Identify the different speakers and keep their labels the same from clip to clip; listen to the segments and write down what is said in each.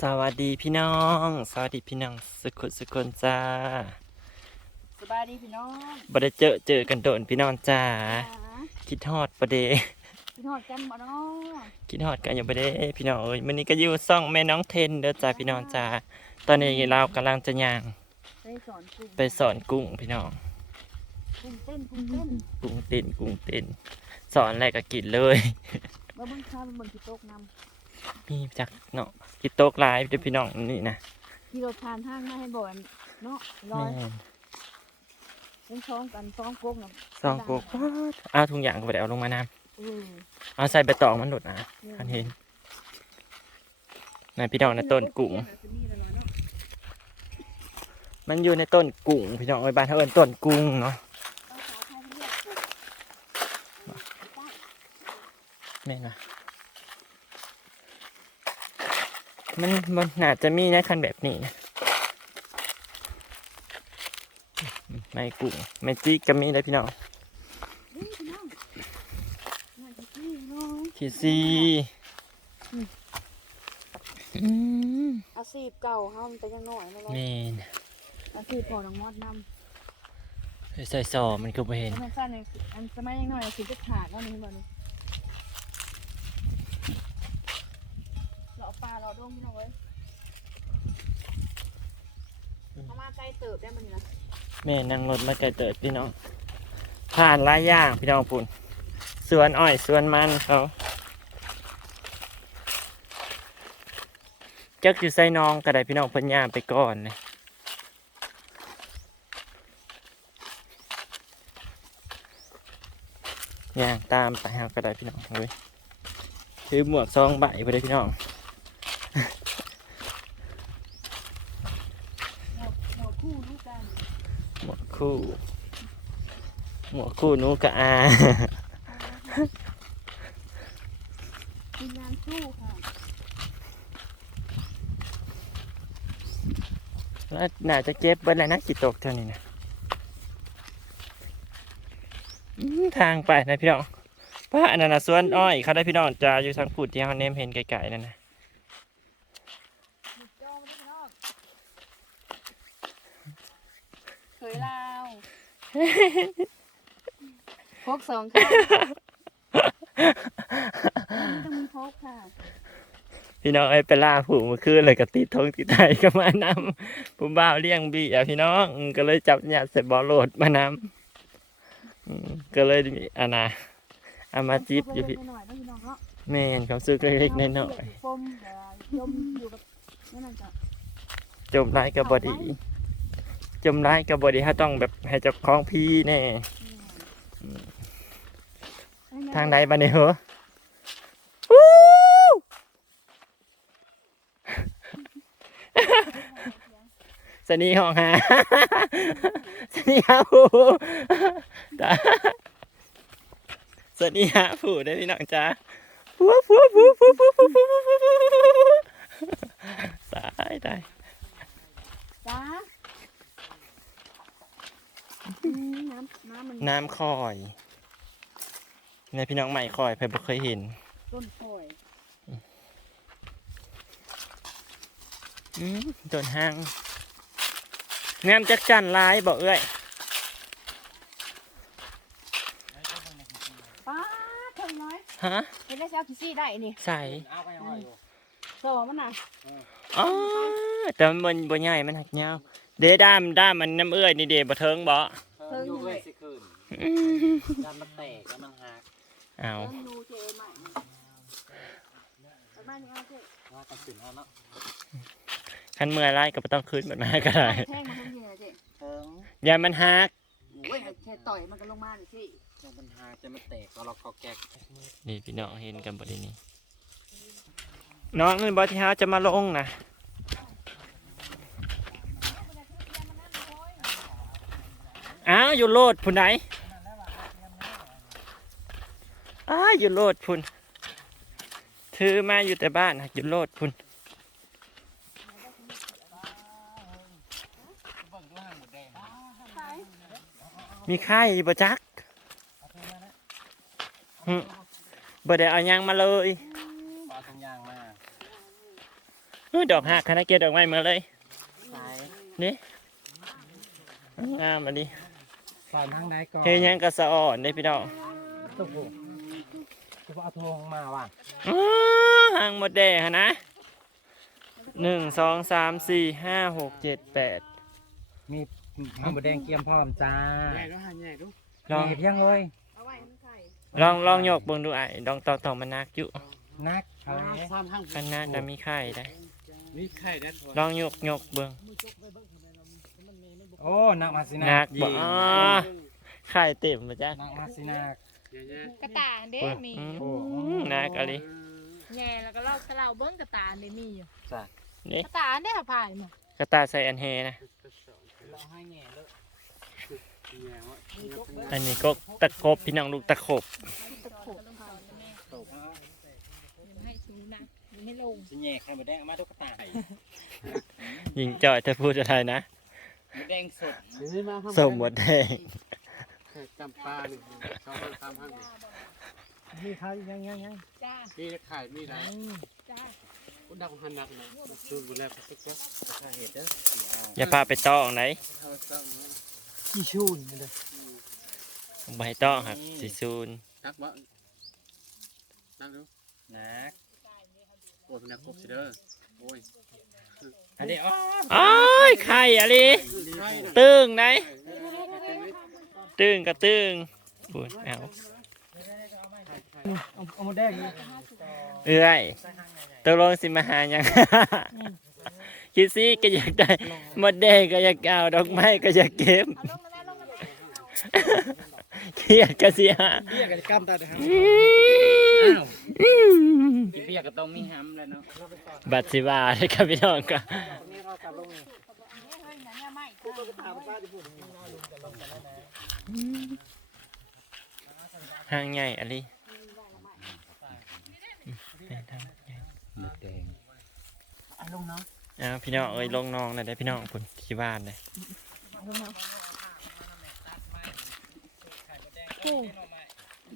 Speaker 1: สวัสดีพี่น้อง สวัสดีพี่น้องสุขุสุคนจ้า
Speaker 2: สบายดีพี่น้อง
Speaker 1: บ่ได้เจอเจอกันโดนพี่น้องจ้าคิดฮอดประเด
Speaker 2: พี่ทอดกันบ่เนาะ
Speaker 1: คิดฮอดกันอยู่ประเดพี่น้องเอ้ยมื้อนี้ก็อยู่ซ่องแม่น้องเทนเด้อจ้าพี่น้องจ้าตอนนี้เรากำลังจะย่าง
Speaker 2: ไปสอนกุ้ง
Speaker 1: ไปสอนกุ้งพี่น้อง
Speaker 2: กุ้งเต้นกุ้งเต้น
Speaker 1: กุ้งเต้นกุ้งเต้นสอนอะไรก็กินเลย
Speaker 2: มาเบิ่งข้าวมาเบิ่งที่โต๊ะน
Speaker 1: มีจักเนาะกินโต๊ะลายเด้อพี่น้องนี่นะำ
Speaker 2: ที่เราทานทางมาให้บ่อยเนาะลอย
Speaker 1: แม่น
Speaker 2: เป็นช้องกันช้องกุ้งน่ะ
Speaker 1: ซองกุกอ้าวทุกอย่างก็บ่ได้เอาลงมาน้
Speaker 2: เออำ
Speaker 1: เอาใส่ใบตองมันหลุดนะอันเห็นนายพี่น้องในะต้นกุ้งมันอยู่ในต้นกุ้งพี่น้องเอ้ยบ้านเขาเอิ้นต้นกุ้งเนาะแม่นนะ มันมันน่าจะมีนะคันแบบนี้นะไม่กุ้งไม่จีก็มีเลยพี่น้อง
Speaker 2: นี่พี่น้องมาที่นี่น้อง
Speaker 1: ทีซีอืม
Speaker 2: อาชีพเก่าเฮามันเป็นยังน้อยเนาะ
Speaker 1: แม่น
Speaker 2: อาชีพพ่อน้องมอดนำ
Speaker 1: ใส่ซอมันก็บ่เห็น
Speaker 2: สมัยสั้นเนี่ยอันสมัยยังน้อยอาชีพจะขาดเนาะนี่บ่นี่เราเอาป ลาเราดงพี่น้องเว้ยเอามาไกลเติบได้มันนี่นะ
Speaker 1: แม่นั่งรถมาไกลเติดพี่น้องผ่านหลายอย่างพี่น้องปุ่นสวนอ้อยสวนมันเขาจักอยู่ใส่น้องก็ได้พี่น้องเพิ่นย่างไปก่อนนะย่างตามไปเฮาก็ได้พี่น้องเว้ยถือหมวกซองใบไปเลยพี่น้อง
Speaker 2: หมวกคู่ลูกกัน
Speaker 1: หมวก คู่ หมวกคู่หนูกับอา
Speaker 2: ทีมงานสู้ค่ะ
Speaker 1: แล้วน่าจะเก็บเบิ้ลแล้วนะขีดตกเท่านี้นะอื้อทางไปนะพี่น้องป้าอันนั้นนะสวนอ้อยเขาได้พี่น้องจะอยู่ทางพูดที่เขาเนมเห็นไกลๆนั่นนะ
Speaker 2: จองไม่ได้พี่น้องเคยลาว พกสองค่ะต้องมีพกค่ะ
Speaker 1: พี่น้องไอ้ยไปล่าผูกมาคืนเลยก็ติดทงติดไทยก็มานำผู้บ่าวเลี้ยงบีอะพี่น้องอืมก็เลยจับหยาดใส่บอลโหลดมานำอืมก็เลยมีอานาเอามาจิบอยู่พี่
Speaker 2: หน่อยๆต้องพี่น้องเนาะ
Speaker 1: แม่นความซื้อเล็กๆน้อย
Speaker 2: ฟมเดี๋ยวจมอยู่กับนั่นน่ะจ้ะ
Speaker 1: ๆจมร้ายกับบอดี จมร้ายกับบอดีถ้าต้องแบบให้เจ้าของพี่แน่ทางใดบ้านนี้เหรอวู้สนีห้องหาสนีหาผู้ตาสนีหาผู้ได้อพี่น้องจ้าฟูฟูฟูฟูฟูฟูฟูฟูฟูตายตาย
Speaker 2: จ้าอืม น้ำน้ำมัน
Speaker 1: น้ำคอยในพี่น้องใหม่คอยเพิ่นบ่เคยเห็น
Speaker 2: ต้นข่อย
Speaker 1: อืมต้นห้างงามจักจันลายบอกเอ้ย
Speaker 2: ป้าเท่าน้อย
Speaker 1: ฮะ
Speaker 2: เห็นได้เช้ากี่ซี่ได้นี่
Speaker 1: ใส่
Speaker 3: เอาไปเอาอยู่
Speaker 2: สอมันน่ะ
Speaker 1: อ๋อแต่มันบ่บ่ใหญ่มันหักยาว เดด้ามด้ามมันน้ำเอื้อยนี่เดบ่เทิงบ่
Speaker 3: เพิ่มอยู่เลยสิคืน
Speaker 1: อืม
Speaker 3: ดันมันแตกแล้วมันหัก
Speaker 1: เอา
Speaker 2: ต้นนูเจใหม่ไปบ้านนี้เอาเจ๊
Speaker 3: ว่ากันสินเอาเนาะ
Speaker 1: คันเมื่อยไล่ก็บ่ต้องขึ้นแบบนั้นก็ได้
Speaker 2: แท่งมันลงเยอะเจ๊
Speaker 3: เพิ่ง
Speaker 1: อย่ามันหัก
Speaker 2: โอ้ยแค่ต่อยมันก็ลงมาเลยสิ
Speaker 3: ยังมันหักจะมันแตกแล้วเราก็แกก
Speaker 1: นี่พี่น้องเห็นกันบ่ได้นี่น้องนี่บ่ที่เฮาจะมาลงนะ อ้าวอยู่โลดพุ่นไหนอ้าวอยู่โลดพุ่นถือมาอยู่แต่บ้านหักอยู่โลดพุ่น
Speaker 3: เบิ่งดูห่างหมดแดง
Speaker 1: มีไข่บ่จักหึบ่ได้เอาหยังมาเลย
Speaker 3: ปลาทงยางมา
Speaker 1: เออดอกหักคณะเกียรดอกไม้มาเลย
Speaker 3: สาย
Speaker 1: นี่งามอันนี้
Speaker 3: สายทางไหนก่อน
Speaker 1: เฮยยังกระสะอ่อนได้พี่น้อง
Speaker 3: ตุ๊กตุ๊กจะเอาโทรมาว่ะ
Speaker 1: อ้าหางหมดแดงอะนะหนึ่งสองสามสี่ห้าหกเจ็ดแปด
Speaker 3: มีหางหมูแดงเกียมพร้อมจ้า
Speaker 4: ใหญ่ดูหันใหญ่ดู
Speaker 1: ลอง
Speaker 3: เพียงเลย
Speaker 2: เอาไว้มันไข่
Speaker 1: ลองลองยกเบิ่งดูไอ้ลองตอกตอกมันนักอยู่
Speaker 3: นักอะไร
Speaker 4: สามห้าง
Speaker 1: อันนั้นน่ะมีไข่ได้
Speaker 4: มีไข่ได้ถ
Speaker 1: ลองยกยกเบิ่ง
Speaker 3: โอ้นักมาสิ
Speaker 1: นั
Speaker 3: นั
Speaker 1: กบ่อ้าไข่เต็มมาจ้ะ
Speaker 3: นักมาสินัก
Speaker 4: เยอะ
Speaker 2: กระตาเด้
Speaker 1: เบิ่ง
Speaker 2: มี
Speaker 1: อื
Speaker 3: โอ้
Speaker 1: มนักอะไร
Speaker 2: แง่แล้วก็เล่ากระเราเบิ้งกระตาเด้มีอยู่
Speaker 3: จ้ะ
Speaker 1: นี่
Speaker 2: กระตาได้ผ่ายมาก
Speaker 1: ระตายใส่อันเฮนะ
Speaker 3: เราให้แง่เลย
Speaker 4: แย่วะ
Speaker 1: อันนี้ก็ตะกบพี่น้องลูกตะขบ
Speaker 2: ตะโขบผ่ายแม่
Speaker 3: ตก
Speaker 2: ให้ชูนะยังไม่ลง
Speaker 3: สิแง่ไข่หมูแดงเอามาทุกกระต่าย
Speaker 1: ยิงจอยจะพูดอะไรนะ
Speaker 3: หมูแดงสด
Speaker 4: เดี๋ยวนี้มา
Speaker 1: สมหมดแดง
Speaker 4: จำปาหนึ่งสองสามห้าง
Speaker 3: มีเขายังยังยัง
Speaker 2: จ้า
Speaker 4: มีไข่มีไร
Speaker 2: จ้า
Speaker 4: กูดักหันดักนะซื้อบุหรี่สักแก้ว
Speaker 3: ถ้าเห็ดเด้อ
Speaker 1: อย่าพาไปต้องไหน
Speaker 4: เท่าตั้ง
Speaker 3: ขี้ชูนเลย
Speaker 1: บ่ให้ต้องครับสิซูน
Speaker 4: นักวะนักดู
Speaker 3: นัก
Speaker 4: โอ้ยนักกบสิเด้อโอ้ย
Speaker 3: อันนี้อ๋อ
Speaker 1: อ้ยไข่อะไรตึงไหนตึงก็ตึงพูดเอา
Speaker 3: เอาเอาหมูแดงนี่
Speaker 1: เอื้อยตกลงสิมาหายังคิดสิก็อยากได้มดแดงก็อยากเอาดอกไม้ก็อยากเก็บ
Speaker 2: เอาลงมาแม่ลงมา
Speaker 1: เครียดก็เสีย
Speaker 3: เบี้ยกับกำตาเด้อครับกินเบี้ยก็ต้องมีห้ำแล้วเนาะ
Speaker 1: บัตรสิบาเลยครับพี่น้องก็
Speaker 3: นี่เรากลับลงนี่
Speaker 2: เฮ้ยเนี่ยไม่
Speaker 1: ห้างใหญ่อะไร
Speaker 3: หมูแดงเอาลงเนาะ
Speaker 1: เอาพี่น้องเอ้ยลงน้องเลยได้พี่น้องผลที่บ้านเลย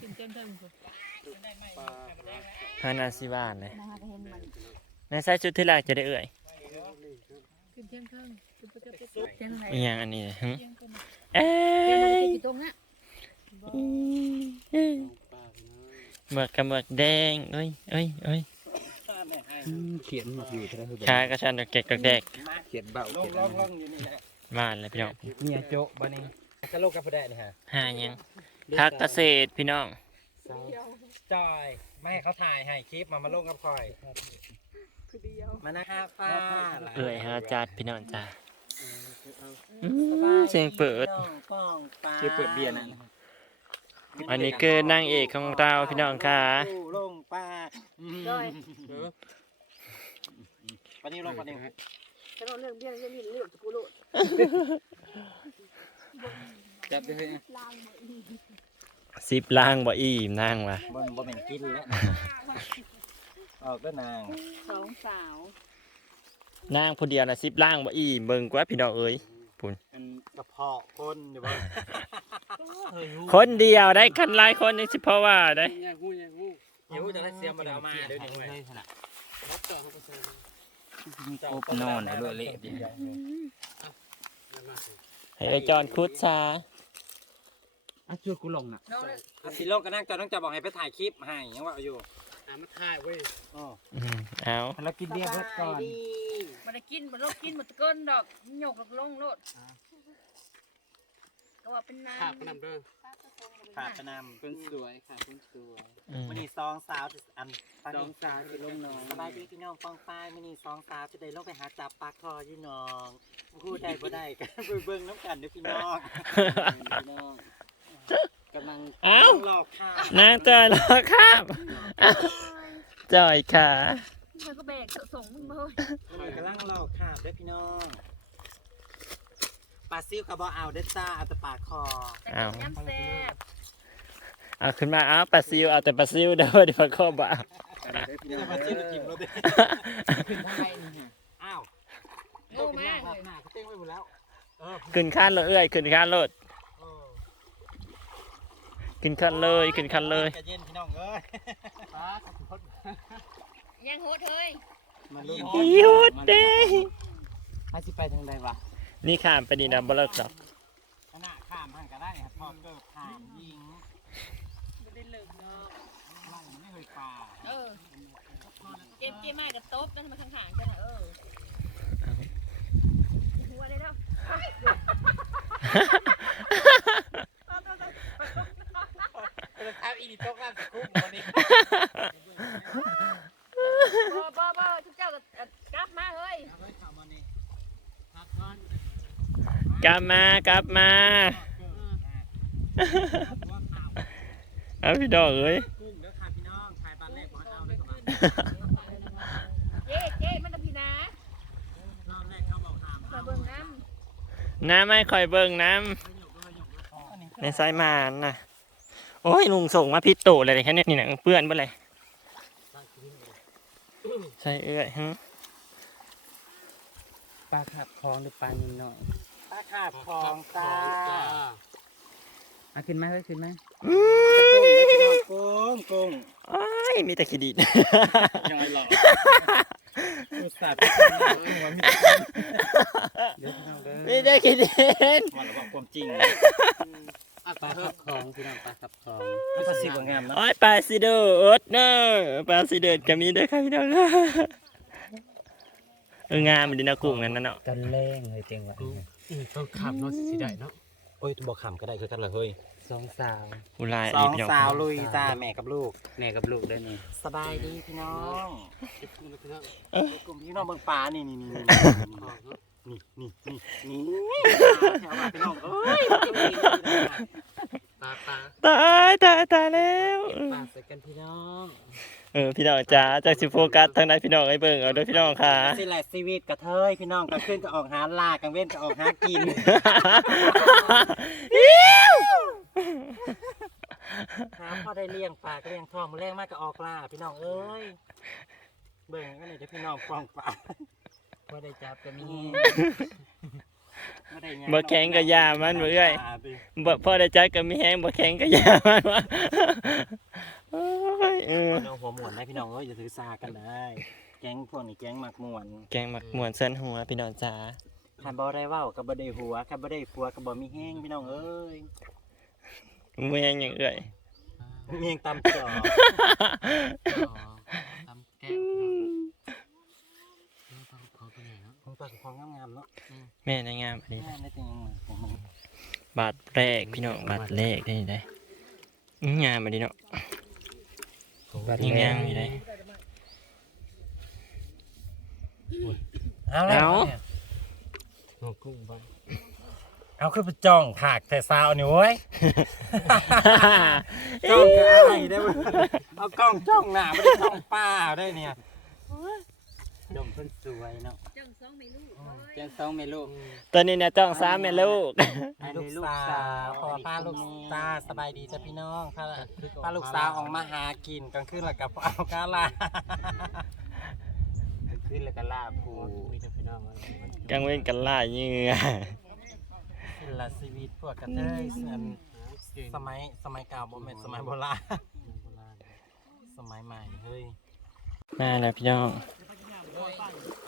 Speaker 2: กินเต็มเต็มเลย
Speaker 4: ปลา
Speaker 1: พานาสิบ้านเลย
Speaker 2: นะคะเห็นมัน
Speaker 1: ในใส่ชุดที่แรกจะได้เอ่ย
Speaker 2: กินเที่ยงครึ่งกินไปเกือบเที่ยงไหน
Speaker 1: อีหยังอันนี้หึ
Speaker 2: เที่ยงครึ่ง
Speaker 1: เอ้
Speaker 2: เที่ยงมัน
Speaker 1: ย
Speaker 2: กี่ตรงนะ
Speaker 4: ปลา
Speaker 1: หมวกกับหมวกแดงเอ้ยเอ้ยเอ้ย
Speaker 3: เขียนมาอยู่เท่าไหร่
Speaker 1: ขากระชันดอกแกกดอกแดก
Speaker 3: เขียนเบาลงลงลงอยู่นี่แหละ
Speaker 1: บ้านเลยพี่น้อง
Speaker 3: เนี่ยโจ๊ะบ้านี้กะโลกกาแฟแดงนี่ฮะ
Speaker 1: หาหยัง ทักเกษตรพี่น้อง
Speaker 3: จอยไม่ให้เขาถ่ายให้คลิปมามาลงกับคอยมานะฮะป้า
Speaker 1: เอ่ยฮาจัดพี่น้องจ้าอืมเสียงเปิด
Speaker 3: ชื่อเปิดเบียร์นะ
Speaker 1: อันนี้คือนางเอกของเราพี่น้องค่ะ
Speaker 3: ลงป้า
Speaker 2: ด้อย
Speaker 4: เออ
Speaker 3: ปนิวลงปนิว
Speaker 2: จะโดนเรื่องเบี้ยเรื่องนี้เรื่องกูโลด
Speaker 3: จับด้วย
Speaker 1: สิบล่างบ่อิ่มนางว่ะ
Speaker 3: บนบนเป็นกินแล้วออกก็นาง
Speaker 2: สองสาว
Speaker 1: นางผู้เดียวนะสิบล่างบ่อิ่มเบิ่งกว่าพี่น้องเอ้ย
Speaker 3: เป็นกระเพาะคนอยู่บ้าง
Speaker 1: คนเดียวได้คันหลายคนนี่สิเพราะว่าได้
Speaker 4: ยังงูยังงู
Speaker 3: เดี๋ยวจะได้เสียมาเดี๋ยวมาเดี๋ยวนี้เว้ย
Speaker 4: รับต่อเขาไปใส่
Speaker 3: โอ้นอนในรถเละดิ
Speaker 1: ให้ไอ้จอนคุดซา
Speaker 4: อะช่วยกูลงน่ะ
Speaker 2: น้องเลย
Speaker 3: พี่โลกก็นั่งจอต้องจะบอกให้ไปถ่ายคลิปให้ยังว่าอยู่
Speaker 4: อะมาถ่ายเว้ย
Speaker 3: อ๋อ
Speaker 1: อืมเอา
Speaker 3: แล้วกินเบียร์เบิดก่อน
Speaker 2: มันได้กินมันโลกกินมันตะเกินดอกหยกลงโลดก็ว่าเป็นน้ำ
Speaker 4: ขาบกระนำเด้อ
Speaker 3: ขาดประน
Speaker 4: คนสวยค่ะคนสวย
Speaker 1: อืมำ
Speaker 3: มันนี่ซองสาวอัน
Speaker 4: สองสาวจะลงน้อย
Speaker 3: สบายดีพี่น้องฟังป้ายมันนี่ซองสาวจะได้ลงไปหาจับปลาคอยี่น้องพูดได้บ่ได้ก็ไปเบิ่งน้ำกันเด้อพี่น้อง พี่น้อง กำลัง
Speaker 1: เอ้า
Speaker 3: หลอกค่ะ
Speaker 1: นางจอยรอครับเอ้าจอยค่ะ
Speaker 2: เธอก็แบกส่งมึงมาเฮ้ย
Speaker 3: มันกำลังหลอกค่ะเด้อพี่น้องปลาซิวกับบอเอาเด้อจ้าเอาแต่ปลาคอ
Speaker 2: แต่กินน้ำแซ่บ
Speaker 1: เอาขึ้นมาเอาปลาซิวเอาแต่ปลาซิวเด้อเดี๋ยวข้อบ่เอา
Speaker 3: นี่ปลาซิวจะกินรถเด้ออ้าว
Speaker 2: โง่มาก
Speaker 3: ห
Speaker 2: เลย
Speaker 3: น้าเขาเต้งไว้หมดแล้วเออ
Speaker 1: ขึ้นขั้นเลยเอ้ยขึ้นขั้นรถ
Speaker 3: เออ
Speaker 1: ขึ้นขั้นเลยขึ้นขั้นเลย
Speaker 3: ใจเย็นพี่น้องเอ้ย
Speaker 4: ปลา
Speaker 2: ยังโหดเฮ้ย
Speaker 3: มาลุ้น
Speaker 1: หยุดเด้
Speaker 4: ให้สิไปทางใดวะ
Speaker 1: นี่ข้ามไปนี่นะบ่เลิกดอก
Speaker 3: ขนาดข้ามหันก็ได้ครับพอเกิดข้ามยิง
Speaker 2: ไม่ได้เลิกเนาะ
Speaker 3: ไล่ไม่เคยปลา
Speaker 2: เออเกมเกมมากกับโต๊ะนั่นมาข้างๆกันนะเออหัวได้แล้ว
Speaker 4: เอาอีนี่ตกน้ำสิคุ้มวันนี้
Speaker 2: บ่บ่บ่ทุกเจ้าก็กลับมาเฮ้ย
Speaker 3: เอาไว้ข้ามมานี่พักก่อน
Speaker 1: กลับมากลับมาเอาพี่ดอกเอ้ย
Speaker 3: กุ้งเด้อค่ะพี่น้องขายบ้านแรกของเอาเลยครับ
Speaker 2: เจ๊เจ๊มันตะพีนะ
Speaker 3: รอบแรกเขาบอกข้าม
Speaker 2: มาเบิ่งน้
Speaker 1: น้ำไม่ค่อยเบิ่งน้ำในสายมานน่ะ โอ้ยลุงส่งมาพิษโตเลยแค่นี้นี่นะเปื้อนไปเลยใช่เอ้ยฮะ
Speaker 4: ปลาขับคลองหรือปลานินน้อย
Speaker 3: ปลาขาบคลองจ้า
Speaker 4: เอาขึ้นไหมเฮ้ยขึ้นไหม
Speaker 3: กุ้งกุ้ง
Speaker 1: โอ้ยมีแต่ขีดิด
Speaker 3: ยังไงหรออุตส่าห์
Speaker 4: เดี๋ยวพี่น้องเด้อ
Speaker 1: มีแต่ขีดิด
Speaker 3: มันระวังความจริง
Speaker 4: ปลาขับคลองพี่น้องปลาขับคลอง
Speaker 3: มันภาษีกว่างามนะ
Speaker 1: โอ้ยปลาซิเดอร์อดเนอะปลาซิเดอร์ก็มีด้วยครับพี่น้องเอองามดีนะกุ้งนั่นน่ะเนาะ
Speaker 4: กันแรงเลยเตียงวะ
Speaker 5: ต้องขับเนาะสิได้เนาะ
Speaker 3: โอ้ยบอกขำก็ได้คือกันเลยเฮ้ย
Speaker 4: สองสาว
Speaker 1: อุลาย
Speaker 3: ส
Speaker 1: อี
Speaker 3: อง
Speaker 1: พี่น้อง
Speaker 3: สาวลุยจ้าแม่กับลูก
Speaker 4: แม่กับลูกได้นี่
Speaker 3: สบายดีพี่น้อง
Speaker 5: พี่น้อง
Speaker 3: กลุ่มพี่น้องเบิ่งปลานี่นี่นี่ นี่นี่นี่นี่นี่แถวบ้านพี่น้องเอ้ย
Speaker 5: ปลาปลา
Speaker 1: ตายตายตายแล้ว
Speaker 4: ปลาใส่กันพี่น้อง
Speaker 1: เออพี่น้องจ๋าจากสิโฟกัสทางใดพี่น้องไอ้เบิ่งเอาเด้วยพี่น้องค่ะ
Speaker 3: สิแหละชีวิตกระเทยพี่น้องกลางคืนก็ออกหาลากลางเว้นก็ออกหากินหาพอได้เลี้ยงปลาก็เลี้ยงทองมือแรงมากก็ออกล่าพี่น้องเอ้ยเบิ่งก็เลยเดี๋ยวพี่น้องกองปลา
Speaker 4: ว่าได้จับก็มี
Speaker 3: บ่ได้หยัง
Speaker 1: บ่แข็งก็ยามันเอ้ย
Speaker 3: ปลาติ
Speaker 1: บ่พอได้จัดก็มีแฮงบ่แข็งก็อยามันวะโอ้ยเออ
Speaker 3: เอาหัวหมวนได้พี่น้องเอ้ยอย่าถือซากันได้แก๊งพวกนี้แก๊งหมักหมวน
Speaker 1: แกงหมักหมวนเส้นหัวพี่น้องจ๋า
Speaker 3: คันบ่ได้เว้ากับบ่ได้หัวคันบ่ได้ผัวกับบ่มีแห้งพี่น้องเอ้ย
Speaker 1: เมืองอย่างเอ้ย
Speaker 3: เมียงตำจ่อ
Speaker 5: ตำแก้วเนาะต้องขอ ตัวไหนเนาะ
Speaker 3: ของปลาของงามๆเนาะ
Speaker 1: แม่ในงามอันนี้
Speaker 3: งามได้จริงของมึง
Speaker 1: บาทแรกพี่น้องบาทแรกได้ได้อื้องามอันนี้เนาะยิ่งงามอยู่ได้
Speaker 3: เอา
Speaker 1: เอา
Speaker 5: น้องกุ้งบ้าน
Speaker 3: เอาขึ้นไปจ้องถากแต่ซาวนี่เว้ยจ้องก็อะไรได้เว้ยเอากล้องจ้องหน้าไม่ได้จ้องป้าได้เนี่ย ดมเพิ่นสวยเนาะำ
Speaker 2: จังสองไม่รู้
Speaker 4: เจ้าสองแม่ลูก
Speaker 1: ตอนนี้เนี่ยจ้องสามแม่ลูก
Speaker 3: ให้ลูกสาวพอพาลูกตาสบายดีจ้ะพี่น้องพาพาลูกสาวออกมาหากินกลางคืนแล้วกับเอากาลา
Speaker 4: ขึ้นแล้วก็ลาผู
Speaker 5: มีแต่พี่น้อง
Speaker 1: กลางเว้นกันล่าเหยื่อ
Speaker 3: เป็นละชีวิตพวกกระเทยอันสมัยสมัยเก่าบ่แม่นสมัยโบราณสมัยใหม่เฮ้ย
Speaker 1: มาแล้วพี่น้อง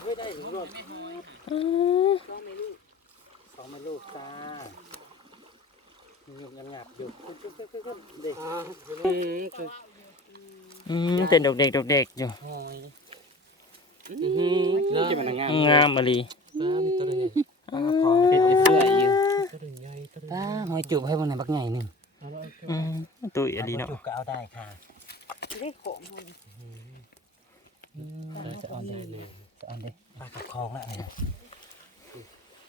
Speaker 3: เฮ้ยได้รถสองแม่ลูกจ้าหยุกงันงับอยู่ขึ้นขึ้นขึ้นขึ้นขึ้นเด็ก
Speaker 1: อืมเป็นดอกเด็กดอกเด็กอยู่
Speaker 3: โอ้ย
Speaker 5: แล้ว
Speaker 3: จะมันงาม
Speaker 1: งามอะลี
Speaker 5: ปลามีตัวไหน
Speaker 4: เป็นไอ้เสื้ออยู่
Speaker 5: ตัวใหญ่ตัว
Speaker 4: ตาหอยจุบให้บนไหนบักใหญ่หนึ่ง
Speaker 1: อืมตุ้ยอะลีเนาะ
Speaker 3: จุกก็เอาได้ค่ะ
Speaker 2: ได้ของ มัน
Speaker 4: จะอ่อนได้จะอ่อนได้
Speaker 3: ปลากับคลองละเนี่ย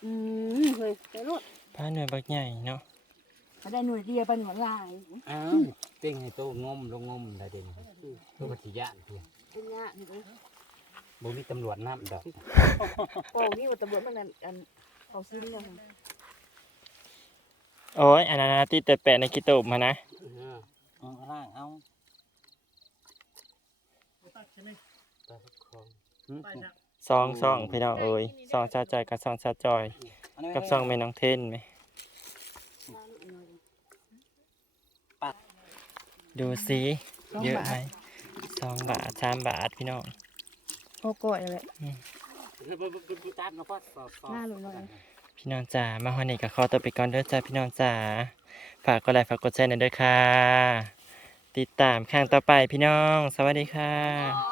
Speaker 2: อืมเฮ้ยไปรถ
Speaker 1: ผ้าหน่วยบักใหญ่เนาะ
Speaker 2: มาได้หน่วยเดียวเป็นหัวลาย
Speaker 4: อ้าวเป้งให้โตงมลงงมได้เด่นตัวปฏิญาณเพียง
Speaker 2: เป็นยากนี่เลย
Speaker 4: บ่มีตำรวจน้ำดอก
Speaker 2: โอ้นี่ว่าตำรวจมันอันอันเขาซิ้นเนี่ย
Speaker 1: โอ้ยอันนั้นนะที่แต่แปะในกิโตบมานะ
Speaker 3: เอาล่างเอา
Speaker 4: ปลาขับคลอง
Speaker 1: ซองซองพี่น้องเอ้ยซองชาจอยกับซองชาจอย กับซองแม่น้องเทนไหมดูสิเยอะไหมสองบาทสามบาทพี่น้อง
Speaker 2: โอ้ก่อยเลย
Speaker 3: จัดมา
Speaker 2: รู้เลย
Speaker 1: พี่น้องจ๋ามาฮอนี่ก็ขอตัวไปก่อนเด้อจ้าพี่น้องจ๋าฝากกดไลค์ฝากกดแชร์หน่อยด้อค่ะ ติดตามข้างต่อไปพี่น้อง สวัสดีค่ะ